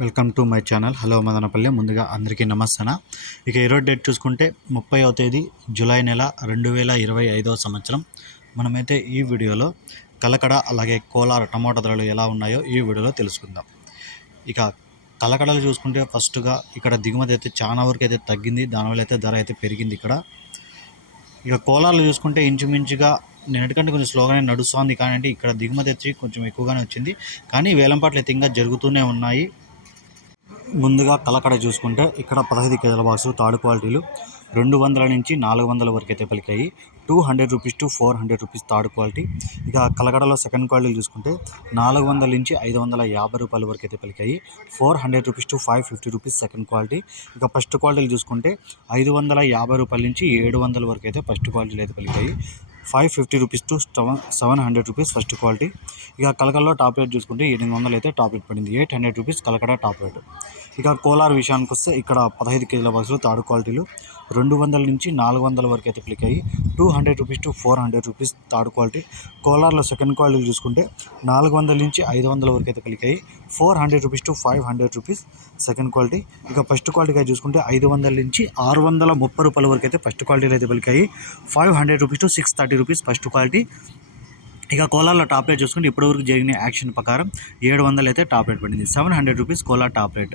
Welcome to my channel. Hello Madanapalle. ముందుగా అందరికీ నమస్తన ఇక ఈరోజు డేట్ చూసుకుంటే ముప్పైవ తేదీ జూలై నెల రెండు వేల ఇరవై ఐదవ సంవత్సరం. మనమైతే ఈ వీడియోలో కలకడ అలాగే కోలార్ టమాటా ధరలు ఎలా ఉన్నాయో ఈ వీడియోలో తెలుసుకుందాం. ఇక కలకడలు చూసుకుంటే ఫస్ట్గా ఇక్కడ దిగుమతి అయితే చాలా వరకు అయితే తగ్గింది. దానివల్ల అయితే ధర అయితే పెరిగింది ఇక్కడ. ఇక కోలార్లు చూసుకుంటే ఇంచుమించుగా నిన్నటికంటే కొంచెం స్లోగానే నడుస్తుంది కానీ అంటే ఇక్కడ దిగుమతి వచ్చి కొంచెం ఎక్కువగానే వచ్చింది. కానీ వేలంపాట్లు అయితే ఇంకా జరుగుతూనే ఉన్నాయి. ముందుగా కలకడ చూసుకుంటే ఇక్కడ పదహైదు కేజీల బాక్సు థర్డ్ క్వాలిటీలు రెండు వందల నుంచి నాలుగు వందల వరకు అయితే పలికాయి. Two hundred rupees to four hundred rupees third quality. ఇక కలకడలో సెకండ్ క్వాలిటీ చూసుకుంటే నాలుగు వందల నుంచి ఐదు వందల యాభై రూపాయల వరకు అయితే పలికాయి. Four hundred rupees to five fifty rupees second quality. ఇక ఫస్ట్ క్వాలిటీలు చూసుకుంటే ఐదు వందల యాభై రూపాయల నుంచి ఏడు వందల వరకు అయితే ఫస్ట్ క్వాలిటీలు అయితే పలికాయి. Five fifty rupees to seven seven hundred rupees first quality. ఇక కలకడలో టాప్ రేట్ చూసుకుంటే ఎనిమిది వందలు అయితే టాప్ రేట్ పడింది. Eight hundred rupees Kalakada top rate. ఇక కోలార్ విషయానికి వస్తే ఇక్కడ పదహైదు కేజీల బాక్సులు థర్డ్ క్వాలిటీలు రెండు వందల నుంచి నాలుగు వందల వరకు అయితే click two hundred rupees to four hundred rupees third quality. కోలార్లో second quality చూసుకుంటే నాలుగు వందల నుంచి ఐదు వందల వరకు అయితే క్లిక్ అయ్యి four hundred rupees to five hundred rupees second quality. ఇక ఫస్ట్ క్వాలిటీగా చూసుకుంటే ఐదు వందల నుంచి ఆరు వందల ముప్పై రూపాయల వరకు అయితే ఫస్ట్ క్వాలిటీలో అయితే పలికాయి five hundred rupees to six thirty rupees first quality. ఇక కోలార్లో టాప్ రేట్ చూసుకుంటే ఇప్పటివరకు జరిగిన యాక్షన్ ప్రకారం ఏడు వందలు అయితే టాప్ రేట్ పడింది. Seven hundred rupees Kolar top rate.